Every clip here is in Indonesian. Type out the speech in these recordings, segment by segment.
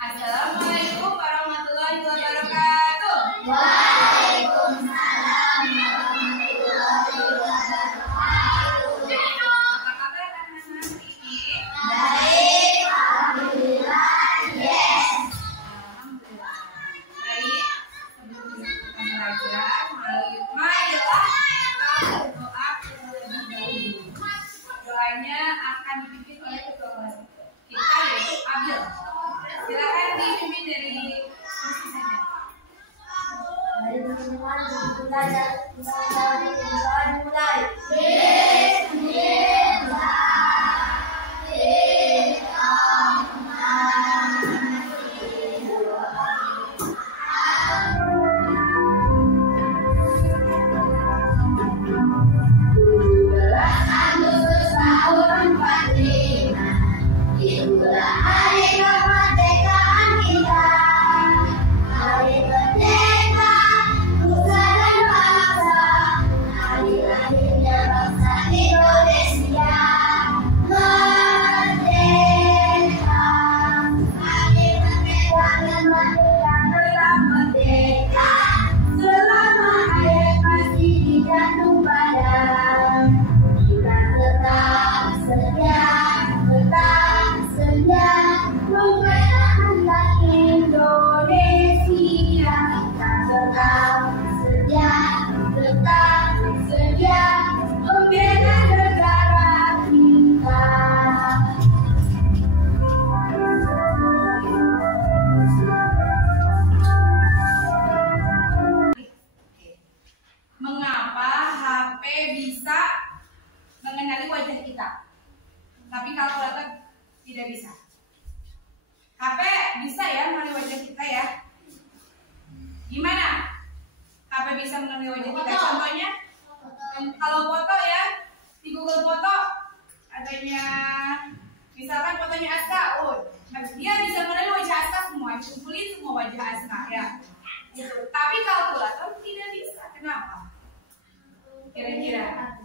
Assalamualaikum warahmatullahi wabarakatuh. Waalaikumsalam warahmatullahi wabarakatuh. Apa kabar anak-anak ini? Baik, alhamdulillah. Yes. Alhamdulillah. Baik, sebelum kita belajar, marilah kita berdoa terlebih dahulu. Doanya akan dipimpin oleh ketua kelas kita, yaitu Abil. Silakan dipimpin dari kursi saja. Mari teman-teman untuk belajar. Kita dimulai. Mengapa HP bisa mengenali wajah kita, tapi kalkulator tidak bisa? HP bisa ya mengenali wajah kita ya. Gimana? HP bisa mengenali wajah kita. Contohnya, kalau foto ya di Google Foto adanya, misalkan fotonya Aska, dia bisa mengenali wajah Aska semua, kumpulin semua wajah Aska ya. Gitu. Tapi kalkulator tidak bisa. Kenapa? Kira-kira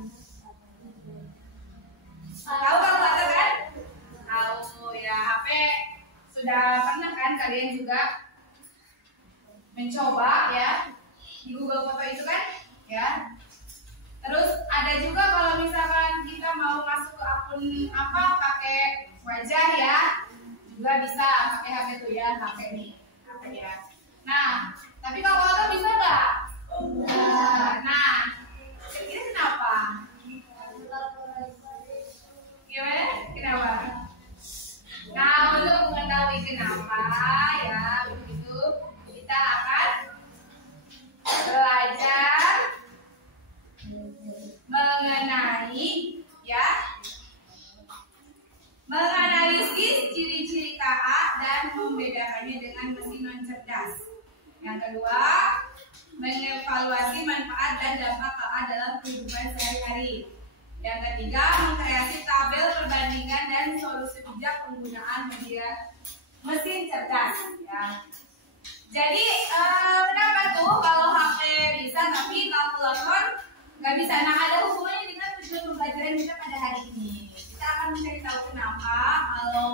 tahu kalkulator kan? Tahu ya. HP sudah pernah kan kalian juga mencoba ya di Google Foto itu kan ya. Terus ada juga kalau misalkan kita mau masuk ke akun apa pakai wajah ya, juga bisa pakai HP tuh ya, HP nih, HP ya. Nah, tapi kalkulator bisa nggak? Nah, kira-kira kenapa? Gimana? Kenapa? Nah, untuk mengetahui kenapa ya begitu, kita akan belajar mengenai ya menganalisis ciri-ciri KA dan membedakannya dengan mesin non cerdas. Yang kedua, mengevaluasi manfaat dan dampak KA dalam kehidupan sehari-hari. Yang ketiga, mengkreasi tabel perbandingan dan solusi bijak penggunaan media mesin cerdas. Ya. Jadi, kenapa tuh kalau HP bisa tapi kalkulator nggak bisa? Nah, ada hubungannya dengan tujuan pembelajaran kita pada hari ini. Kita akan mencari tahu kenapa kalau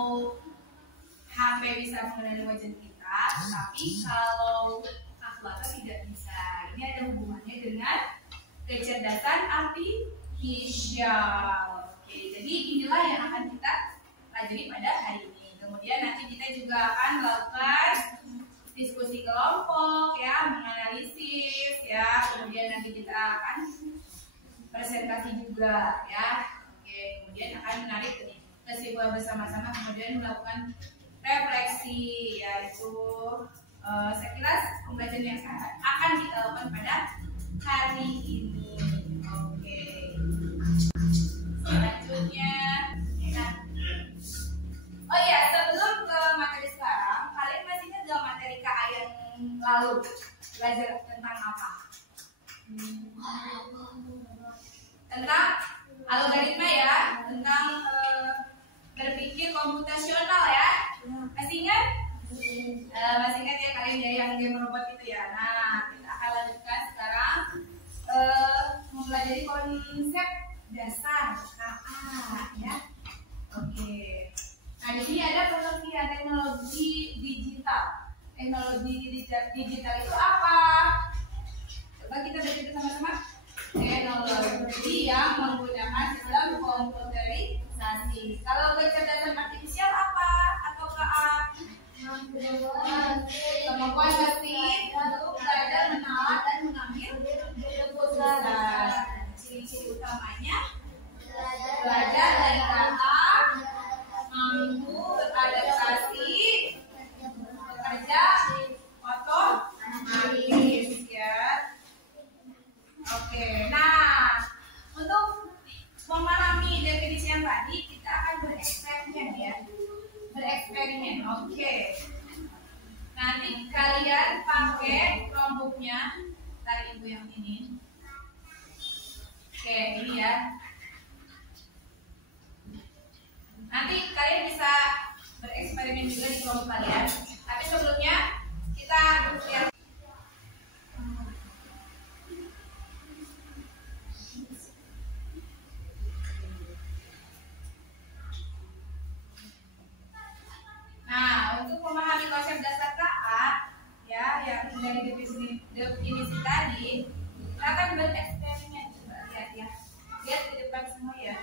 HP bisa mengenali wajah kita, tapi kalau kalkulator tidak bisa. Ini ada hubungannya dengan kecerdasan artifisial. Oke, jadi inilah yang akan kita pelajari pada hari ini. Kemudian nanti kita juga akan melakukan diskusi kelompok ya, menganalisis ya. Kemudian nanti kita akan presentasi juga ya. Oke, kemudian akan menarik kesimpulan bersama-sama, kemudian melakukan refleksi, yaitu sekilas pembelajaran yang akan kita lakukan pada hari ini. Oke. Selanjutnya, nah. Oh iya, sebelum ke materi sekarang, kalian masih ingat gak materi KA yang lalu belajar tentang apa? Tentang algoritma ya, tentang berpikir komputasional ya. Masih ingat? Masih ingat ya kalian ya yang game robot itu ya. Nah, kita akan lanjutkan sekarang mempelajari konsep dasar KA ya. Oke. Nah, di sini ada pengertian teknologi digital. Teknologi digital itu apa? Coba kita baca sama-sama. Teknologi yang menggunakan sistem komputerisasi. Kalau kecerdasan artifisial apa? Atau KA? Kemampuan mesin untuk belajar, menalar, dan mengambil keputusan. Ciri-ciri utamanya belajar dari kata, mampu beradaptasi, bekerja otomatis ya. Oke, nah untuk memahami definisi yang tadi kita akan bereksperimen ya. Bereksperimen, oke. Nanti kalian pakai Chromebooknya, tarik ibu yang ini. Oke, ini ya. Nanti kalian bisa bereksperimen juga di Chromebook kalian. Tapi sebelumnya kita lihat. Nah, untuk memahami konsep dasar KA ya, yang dari definisi tadi, kita akan bereksperimen. Coba lihat ya, lihat di depan semua ya.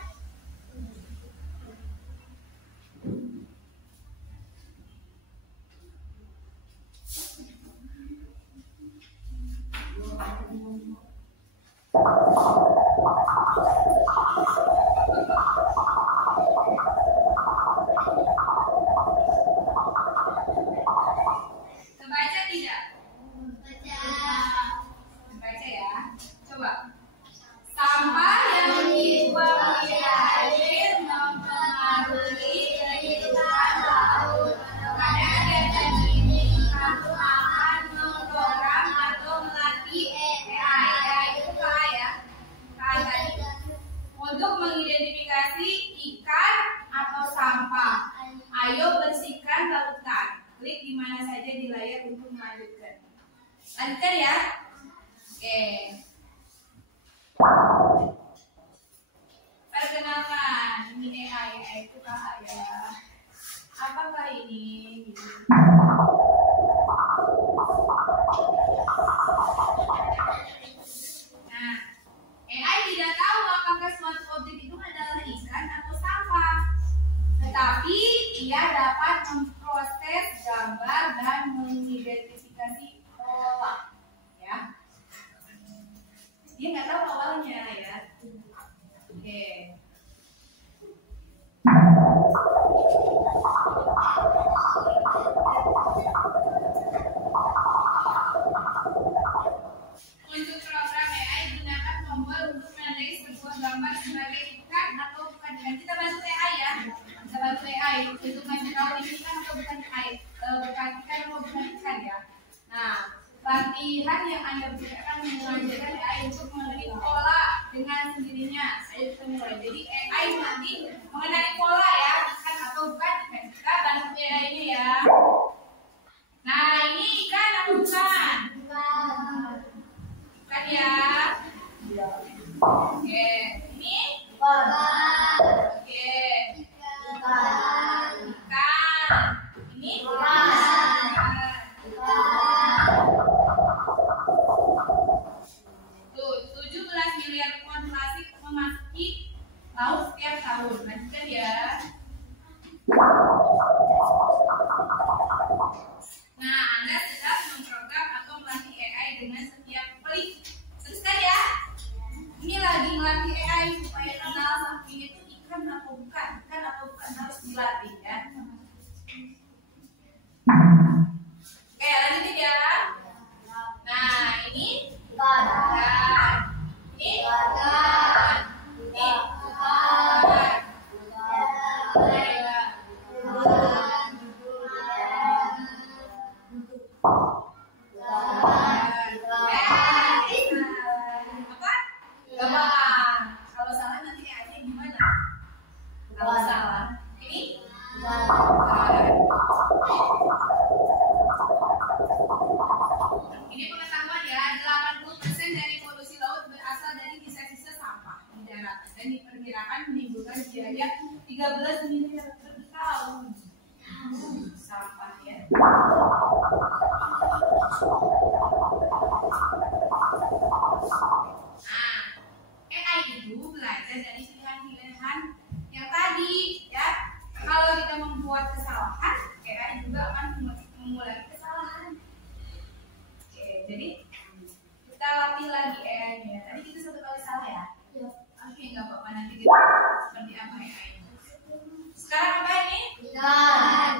Kebaca tidak? Baca ya. Coba. Sampah yang dibuang di air mempengaruhi kehidupan laut. Pada kegiatan ini, kamu akan memprogram atau melatih AI, itu KA ya. KA tadi. Untuk mengidentifikasi ikan atau sampah. Ayo bersihkan lautan. Klik di mana saja di layar untuk melanjutkan. Lanjutkan ya. Oke. Perkenalkan, ini AI itu KA ya. Apakah ini? Nah, AI tidak tahu apakah suatu objek itu adalah ikan atau sampah. Tetapi ia dapat memproses gambar dan mengidentifikasi pola, ya. Dia nggak tahu awalnya ya. Oke. Untuk program AI gunakan tombol untuk menandai sebuah gambar sebagai ikan atau bukan. Dan kita bantu AI ya. Kita bantu AI untuk ngasih tahu ini ikan atau bukan ikan, bukan ikan atau bukan ikan ya. Nah, latihan yang Anda berikan akan mengajarkan AI untuk mengenali pola dengan sendirinya. Ayo kita mulai. Jadi AI nanti mengenali pola ya, ikan atau bukan ikan. Kita bantu AI-nya ya. Nah, ini ikan atau bukan? Bukan ya. Oke, ini? Oke. Ikan. Ini? Tuh, 17 miliar ton plastik AI itu belajar dari pilihan-pilihan yang tadi ya. Kalau kita membuat kesalahan, AI juga akan mengulangi kesalahan. Oke, jadi kita latih lagi AI-nya. Tadi kita satu kali salah ya. Oke, nggak apa-apa, nanti kita seperti apa AI. Sekarang apa ini? Bukan.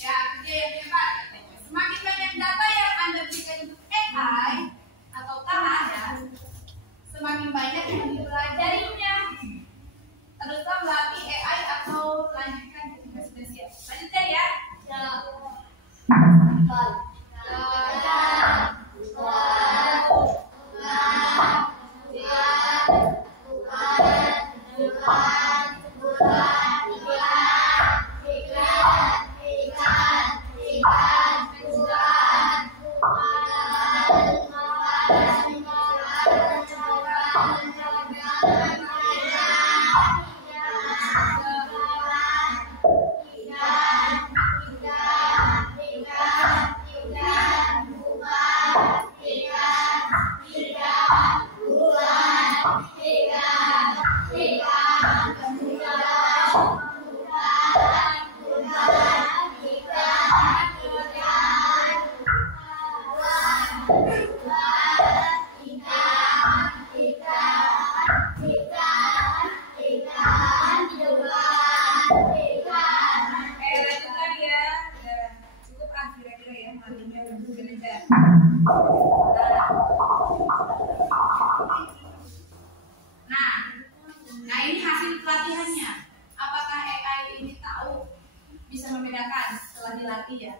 Ya, kerja yang hebat. Semakin banyak data yang Anda berikan untuk AI atau KA ya, semakin banyak yang dipelajarinya. Teruslah melatih AI atau lanjutkan ketika sudah siap. Lanjutkan ya. Lanjutkan ya. Cukup kira-kira ya. Malunya belum belajar. Nah ini hasil pelatihannya. Apakah AI ini tahu bisa membedakan setelah dilatih ya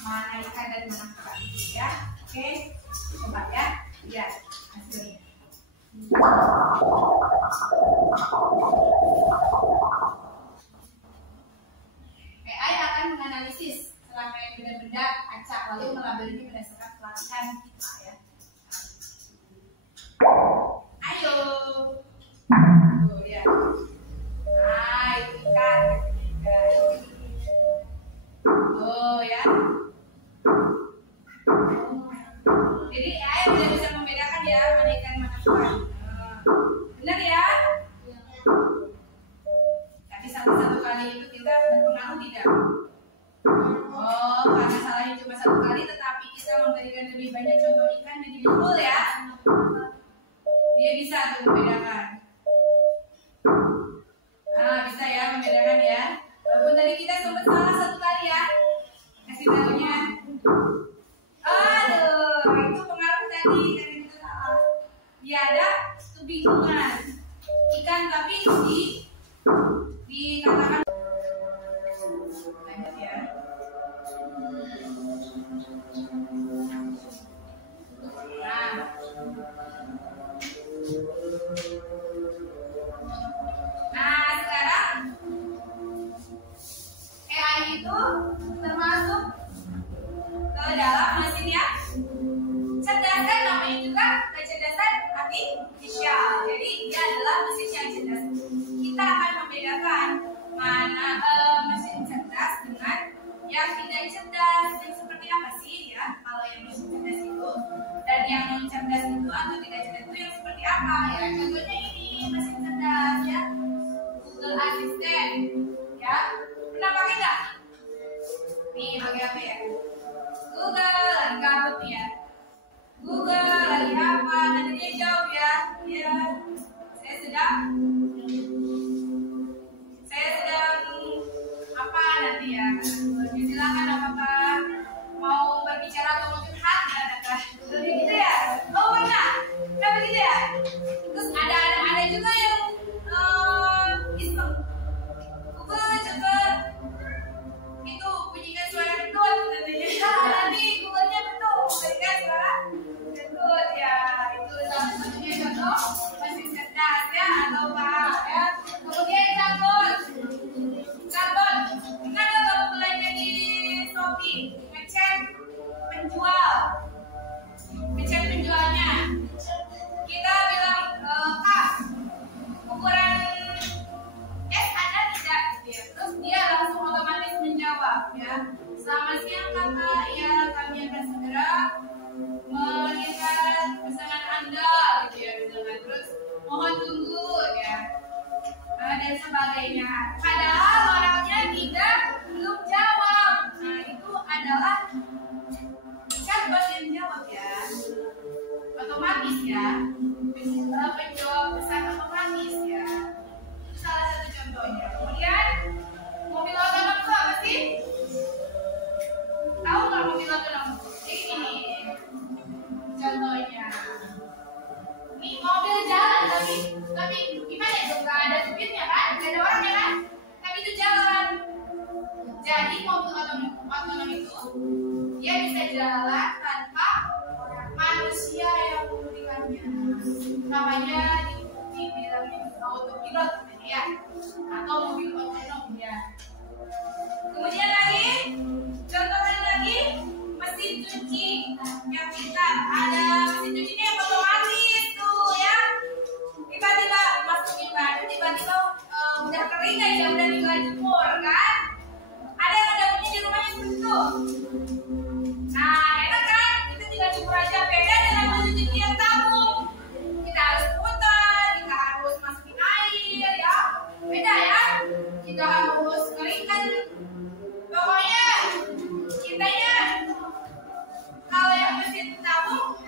mana ikan dan mana kerang ya? Oke, coba ya, lihat hasilnya. AI akan menganalisis serangkaian benda-benda acak lalu melabelnya berdasarkan pelatihan kita ya. Ayo. Tuh ya. Nah, itu ikan. Tuh ya. Jadi AI udah bisa membedakan ya mana ikan mana kerang. Benar ya? Tapi satu kali itu kita berpengaruh tidak? Oh, karena salahnya cuma satu kali, tetapi kita memberikan lebih banyak contoh ikan jadi full ya. Dia bisa tuh membedakan. Nah, bisa ya membedakan ya. Walaupun tadi kita sempat salah satu kali ya. Kasih tahunya. Aduh, itu pengaruh tadi karena itu salah. Dia ada kebingungan. Ikan tapi dikatakan lanjut ya. Nah, sekarang AI itu termasuk ke dalam mesin yang cerdas kan, namanya juga kecerdasan artifisial. Jadi dia adalah mesin yang cerdas. Kita akan membedakan mana mesin cerdas dengan yang tidak cerdas. Yang seperti apa sih ya? Kalau yang mesin cerdas itu dan yang non cerdas itu atau tidak cerdas itu yang seperti apa ya? Contohnya ini mesin cerdas ya, Google Assistant ya. Pernah pakai nggak? Nih pakai apa ya? Google lagi gabut nih ya. Google lagi apa? Nanti dia jawab ya. Iya. Saya sedang apa nanti ya? Silakan apakah mau berbicara atau mau curhat? Lebih gitu ya? Oh benar. Kenapa gitu ya? Terus ada juga yang iseng. Google coba itu bunyikan suara betul nantinya. Nanti Google-nya betul. sebagainya. Padahal orangnya belum jawab. Nah, itu adalah kan bagian jawab ya. Otomatis ya. Penjawab pesan otomatis ya. Itu salah satu contohnya. Kemudian mobil otonom itu apa sih? Tahu nggak mobil otonom? Ini contohnya. Ini mobil jalan tapi gimana itu? Nggak ada supirnya kan? Nggak ada orangnya kan? Tapi itu jalan. Jadi mobil otonom itu dia bisa jalan tanpa manusia yang mengemudikannya. Namanya dibilangin autopilot ya, atau mobil otonom ya. Kemudian lagi, contoh lagi mesin cuci yang kita ada mesin cucinya yang otomatis tuh ya. Tiba-tiba masukin baju, tiba-tiba udah kering aja, udah tinggal jemur kan? Ada yang ada punya di rumahnya seperti itu. Nah, enak kan? Kita tinggal jemur aja. Beda dengan mesin cuci yang tabung. Kita harus putar, kita harus masukin air ya. Beda ya. Kita harus keringkan. Pokoknya kitanya kalau yang mesin tabung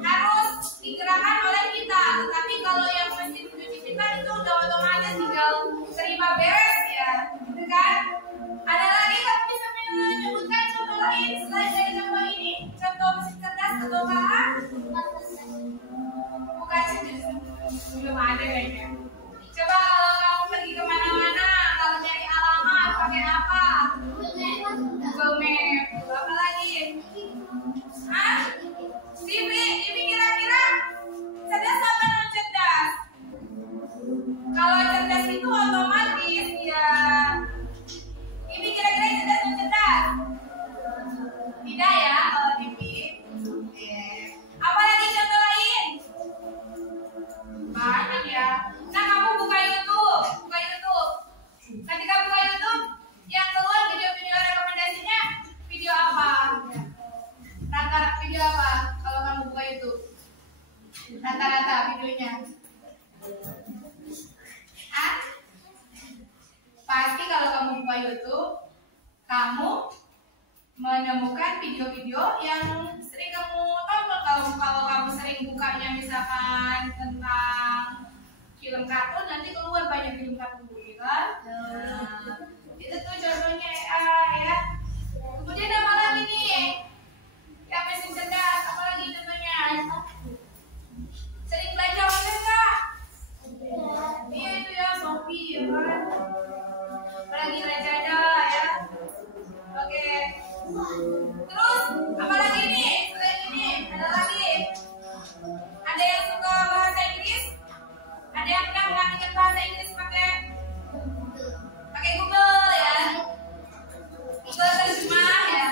harus digerakkan oleh kita. Tetapi kalau yang mesin cuci kita itu udah otomatis, tinggal terima beres ya. Gitu kan? Ada lagi kamu bisa menyebutkan contoh lain selain dari contoh ini? Contoh mesin cerdas atau apa? Bukan belum ada kayaknya. Coba kalau kamu pergi kemana-mana, kalau nyari alamat pakai apa? Google Map. Apa lagi? Hah? TV kira-kira cerdas apa non cerdas? Kalau cerdas itu otomatis ya. TV kira-kira cerdas non cerdas? Tidak ya kalau TV. Oke. Apa lagi contoh lain? Banyak ya. Nah, kamu buka YouTube. Ketika buka YouTube, yang keluar video-video rekomendasinya video apa? Rata-rata video apa? Kalau kamu buka YouTube, rata-rata videonya. Pasti kalau kamu buka YouTube, kamu menemukan video-video yang sering kamu tonton. Kalau kamu sering bukanya misalkan tentang film kartun, nanti keluar banyak film kartun kan? Nah, itu tuh contohnya ya. Kemudian apa lagi nih? Yang mesin cerdas, apa lagi contohnya? Sering belanja online nggak? Iya itu ya, Shopee ya kan? Apalagi Lazada ya. Oke. Terus apa lagi nih? Selain ini ada lagi? Ada yang suka bahasa Inggris? Ada yang pernah mengartikan bahasa Inggris pakai Google ya? Google terjemah ya?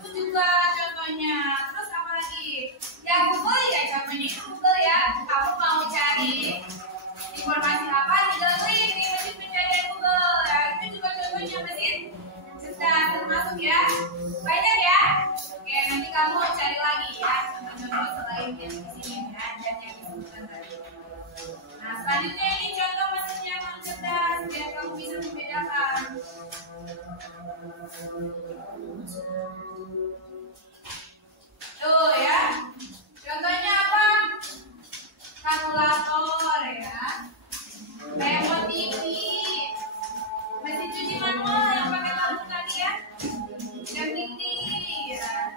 Itu juga contohnya. Terus apa lagi? Ya Google ya, contohnya itu Google ya. Kamu mau cari informasi apa? Tinggal klik di mesin pencarian Google ya. Itu juga contohnya mesin cerdas termasuk ya. Banyak ya. Oke, nanti kamu cari lagi ya contoh-contoh selain yang di sini ya, dan yang disebutkan tadi. Nah, selanjutnya ini contoh mesin yang non cerdas biar kamu bisa membedakan. Tuh ya. Contohnya apa? Kalkulator ya. Remote TV. Mesin cuci manual yang pakai lampu tadi ya. Jam dinding ya.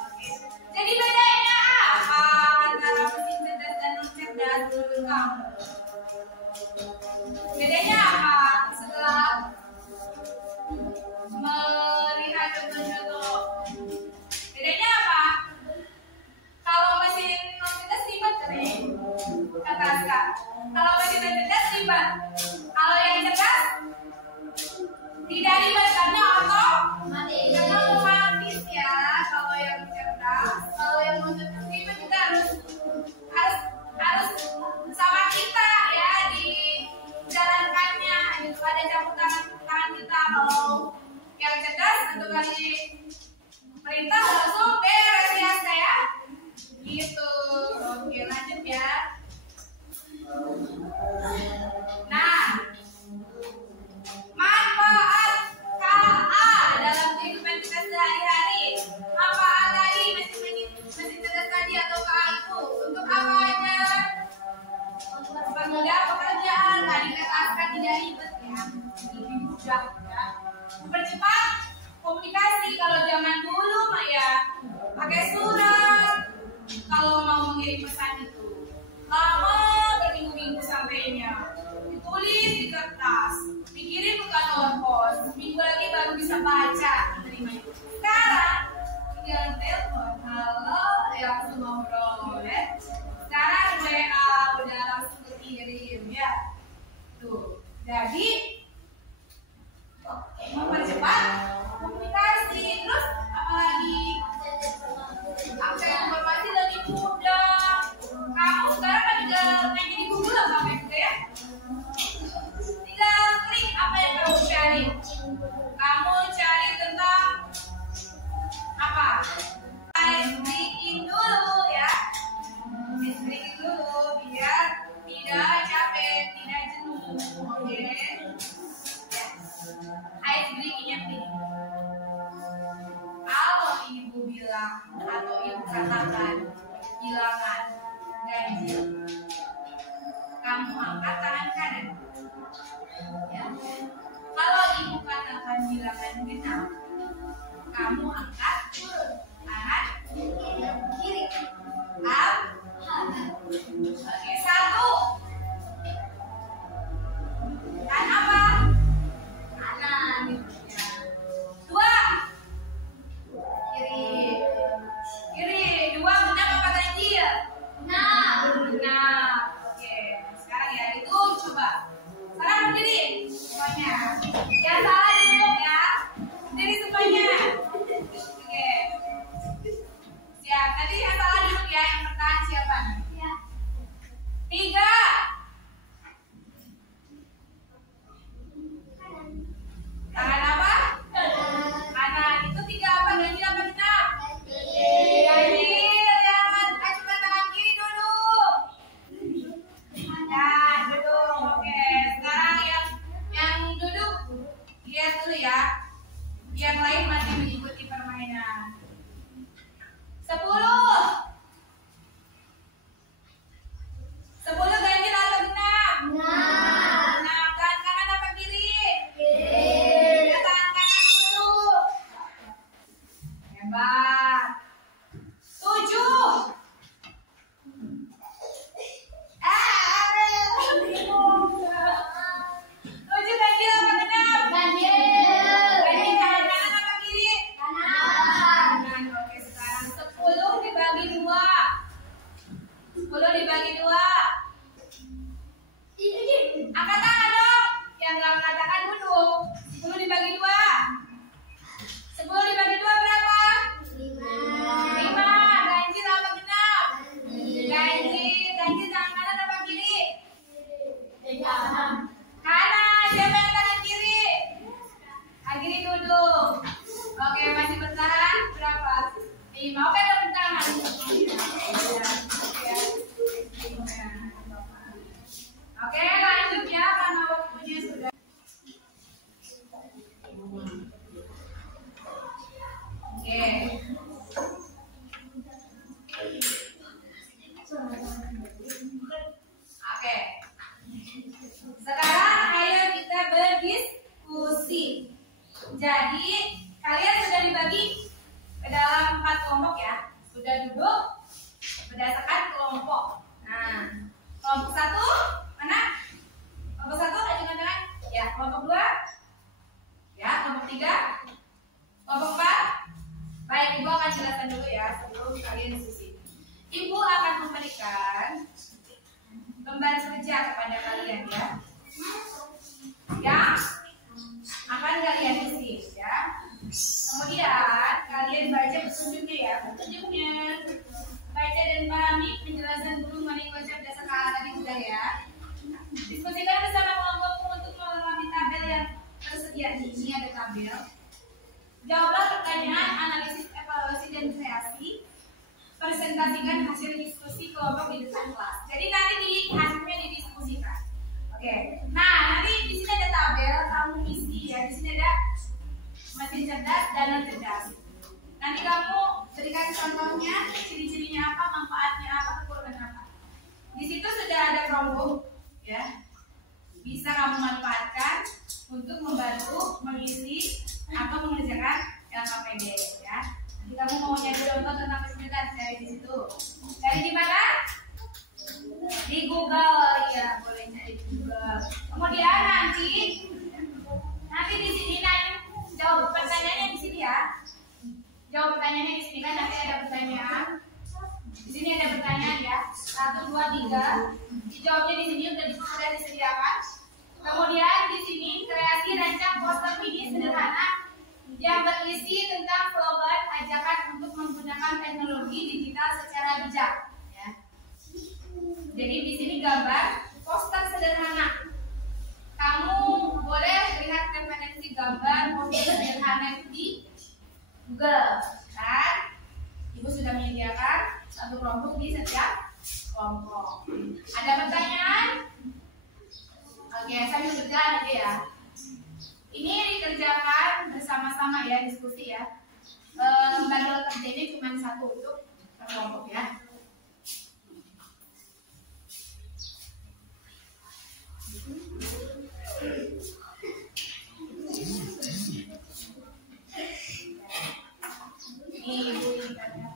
Oke. Jadi bedanya apa antara mesin cerdas dan non cerdas menurut kamu? Bedanya apa? Setelah melihat contoh-contoh, bedanya apa? Kalau mesin non cerdas ribet kering, kata Aska. Kalau mesin non cerdas ribet. Kalau yang cerdas tidak ribet karena otomatis ya. Kalau yang cerdas, kalau yang non cerdas ribet kita harus sama kita ya dijalankannya. Itu ada campur tangan kita. Kalau yang cerdas satu kali perintah langsung beres ya saya. Gitu. Oke, lanjut ya. Nah, mengirim pesan itu. Lama berminggu-minggu sampainya. Ditulis di kertas, dikirim ke kantor pos. Seminggu lagi baru bisa baca menerima itu. Sekarang tinggal telepon, halo, ya langsung ngobrol ya. Sekarang WA udah langsung kekirim ya. Tuh, jadi mempercepat komunikasi. Terus apalagi akses informasi lebih mudah. Kamu sekarang kan tinggal nanya di Google apa juga ya. Tinggal klik apa yang kamu cari. Kamu cari tentang apa? Ice breaking dulu ya. Ice breaking dulu biar tidak capek, tidak jenuh. Oke. Ice breakingnya ini. Kalau ibu bilang atau ibu katakan bilangan ganjil, kamu angkat tangan kanan. Ya. Kalau ibu katakan bilangan genap, kamu angkat tangan kiri. Oke, satu. Dan apa? Kanan. Dua. Kiri. Kiri. Dua genap apa ganjil? Genap. Oke. Sekarang ya itu coba. Sekarang berdiri semuanya. Yang salah duduk ya. Berdiri semuanya. Oke. Siap. Tadi yang salah duduk ya. Yang bertahan siapa? Tiga. Tangan apa? Kanan. Itu tiga apa? Ganjil apa genap? Ganjil ya. Coba tangan kiri dulu. Dan duduk. Oke. Sekarang yang duduk lihat dulu ya. Yang lain masih mengikuti permainan. 10. 10 ganjil atau genap? Genap. Tangan kanan apa kiri? Ya, tangan kanan dulu. Hebat. 7. 7 ganjil apa genap? Ganjil. Tangan kanan apa kiri? Kanan. Oke, sekarang 10 dibagi 2. 10 dibagi 2. Angkat tangan dong. Yang nggak angkat tangan duduk. 10 dibagi 2. 10 dibagi 2 berapa? 5. Ganjil apa genap? Ganjil. Ganjil tangan kanan apa kiri? Kanan. Siapa yang tangan kiri? Tangan kiri duduk. Oke, masih bertahan berapa? 5. Oke, tepuk tangan. Oke, lanjut ya karena waktunya sudah. Oke. Oke. Sekarang ayo kita berdiskusi. Jadi, kalian sudah dibagi ke dalam 4 kelompok ya. Sudah duduk berdasarkan kelompok. Nah, kelompok 1 mana? Kelompok 1 ajukan tangan. Ya, kelompok 2. Ya, kelompok 3. Kelompok 4. Baik, Ibu akan jelaskan dulu ya sebelum kalian diskusi. Ibu akan memberikan lembar kerja kepada kalian ya. Yang akan kalian isi ya. Kemudian kalian baca petunjuknya ya. Petunjuknya baca dan pahami penjelasan guru mengenai konsep dasar kata tadi sudah ya. Diskusikan bersama kelompokmu untuk melengkapi tabel yang tersedia. Di sini ada tabel. Jawablah pertanyaan, analisis, evaluasi, dan kreasi. Presentasikan hasil diskusi kelompok di depan kelas. Jadi nanti hasilnya didiskusikan. Oke. Nah, nanti di sini ada tabel, kamu isi ya. Di sini ada mesin cerdas dan non cerdas. Nanti kamu berikan contohnya, ciri-cirinya apa, manfaatnya apa, kekurangan apa. Di situ sudah ada Chromebook, ya. Bisa kamu manfaatkan untuk membantu mengisi atau mengerjakan LKPD, ya. Nanti kamu mau nyari contoh tentang mesin cerdas dari di situ. Dari di mana? Dijawabnya di sini sudah disediakan. Kemudian di sini kreasi rancang poster mini sederhana yang berisi tentang slogan ajakan untuk menggunakan teknologi digital secara bijak. Ya. Jadi di sini gambar poster sederhana. Kamu boleh lihat referensi gambar poster sederhana itu di Google. Kan? Ibu sudah menyediakan satu kelompok di setiap kelompok. Ada pertanyaan? Oke, sambil berjalan aja ya. Ini dikerjakan bersama-sama ya, diskusi ya. Bundle kerja ini cuma satu untuk kelompok ya. Ini ibu ini kan ya.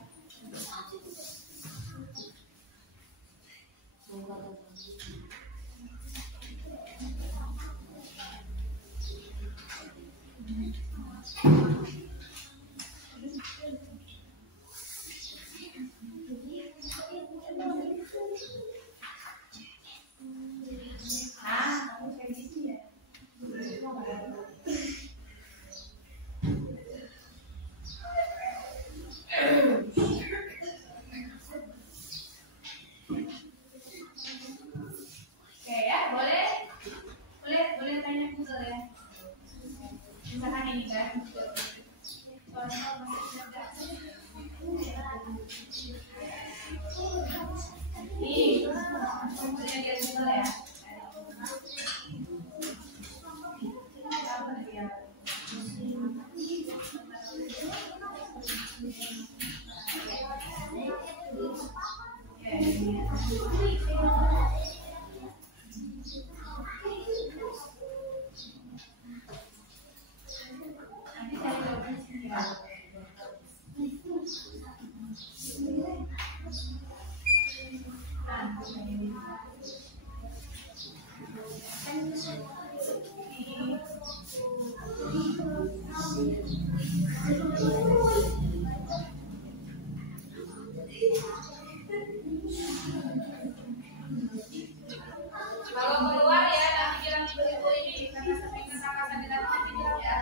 Kalau keluar ya nanti bilang ibu ini karena sering kesana di dalam nanti bilang ya.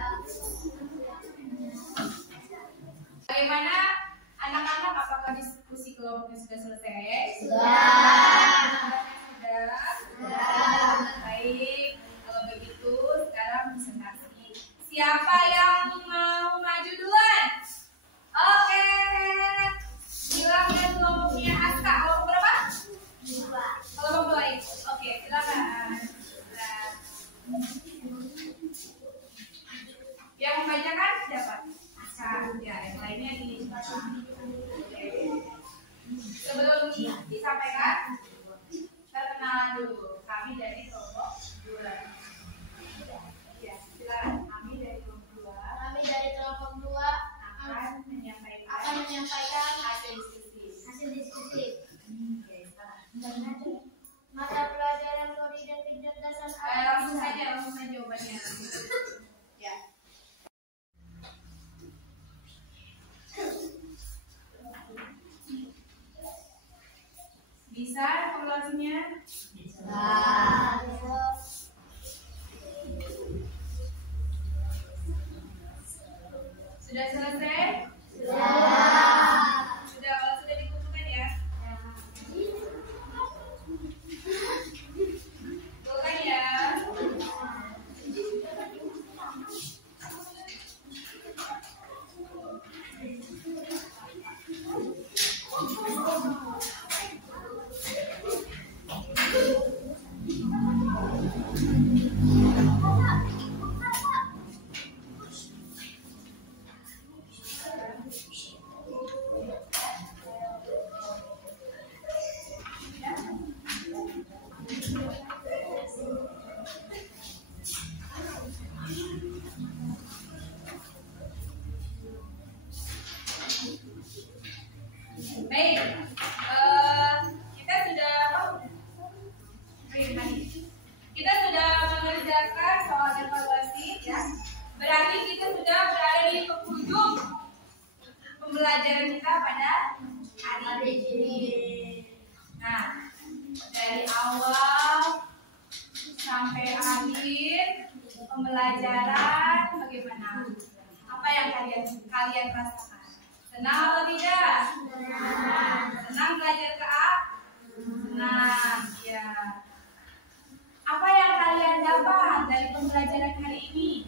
Bagaimana anak-anak, apakah diskusi kelompoknya sudah selesai? Sudah. Baik. Kalau begitu sekarang presentasi. Siapa yang mau maju duluan? Oke. Bilang dan kelompoknya Aska. Kelompok berapa? 2. Kelompok 2 itu. Oke, silakan. Yang membacakan siapa? Aska. Ya, yang lainnya di belakang. Sebelum disampaikan, perkenalan dulu. Kami dari kelompok 2. Ya, silakan. Kami dari kelompok 2 akan menyampaikan hasil diskusi. Mata pelajaran teori dan kecerdasan Langsung saja jawabannya. Ya. Bisa evaluasinya? Sudah selesai? Sudah, kalau sudah dikumpulkan ya? Kumpulkan ya. Senang atau tidak? Senang belajar KA? Senang, ya. Apa yang kalian dapat dari pembelajaran hari ini?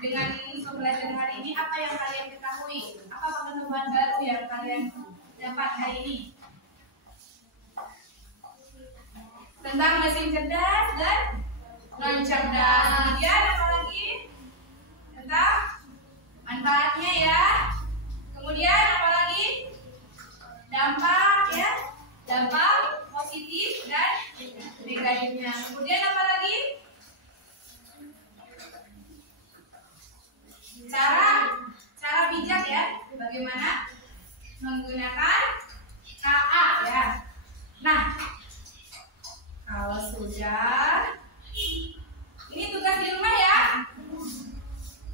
Dengan pembelajaran hari ini, apa yang kalian ketahui? Apa pengetahuan baru yang kalian dapat hari ini? Tentang mesin cerdas dan non cerdas. Kemudian apa lagi? Tentang manfaatnya ya. Kemudian apa lagi? Dampak ya. Dampak positif dan negatifnya. Kemudian apa lagi? Cara bijak ya. Bagaimana menggunakan KA ya. Nah, kalau sudah, ini tugas di rumah ya.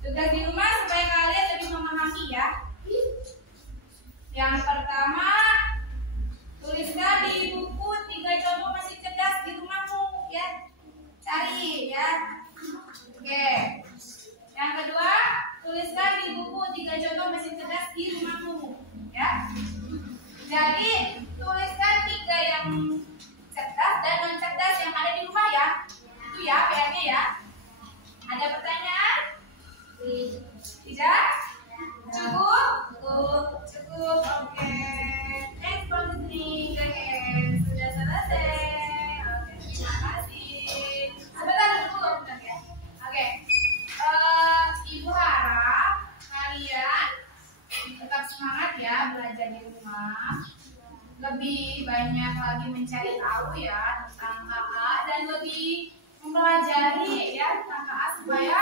Tugas di rumah supaya kalian lebih memahami ya. Yang pertama, tuliskan di buku 3 contoh mesin cerdas di rumahmu ya. Cari ya. Oke. Yang kedua, tuliskan di buku 3 contoh mesin cerdas di rumahmu ya. Jadi, tuliskan 3 yang cerdas dan non cerdas yang ada di rumah ya. Itu ya PR-nya ya. Ada pertanyaan? Tidak? Cukup? Cukup. Oke. Next listening. Oke, sudah selesai. Oke, terima kasih. Sebentar dulu, bentar ya. Oke. Ibu harap kalian tetap semangat ya belajar di rumah. Lebih banyak lagi mencari tahu ya tentang KA dan lebih mempelajari ya tentang KA supaya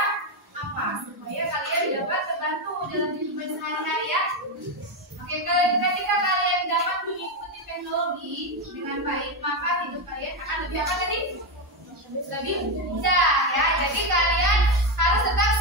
apa? Supaya kalian dapat terbantu dalam kehidupan sehari-hari ya. Oke, ketika kalian dapat mengikuti teknologi dengan baik, maka hidup kalian akan lebih apa tadi? Lebih mudah ya. Jadi kalian harus tetap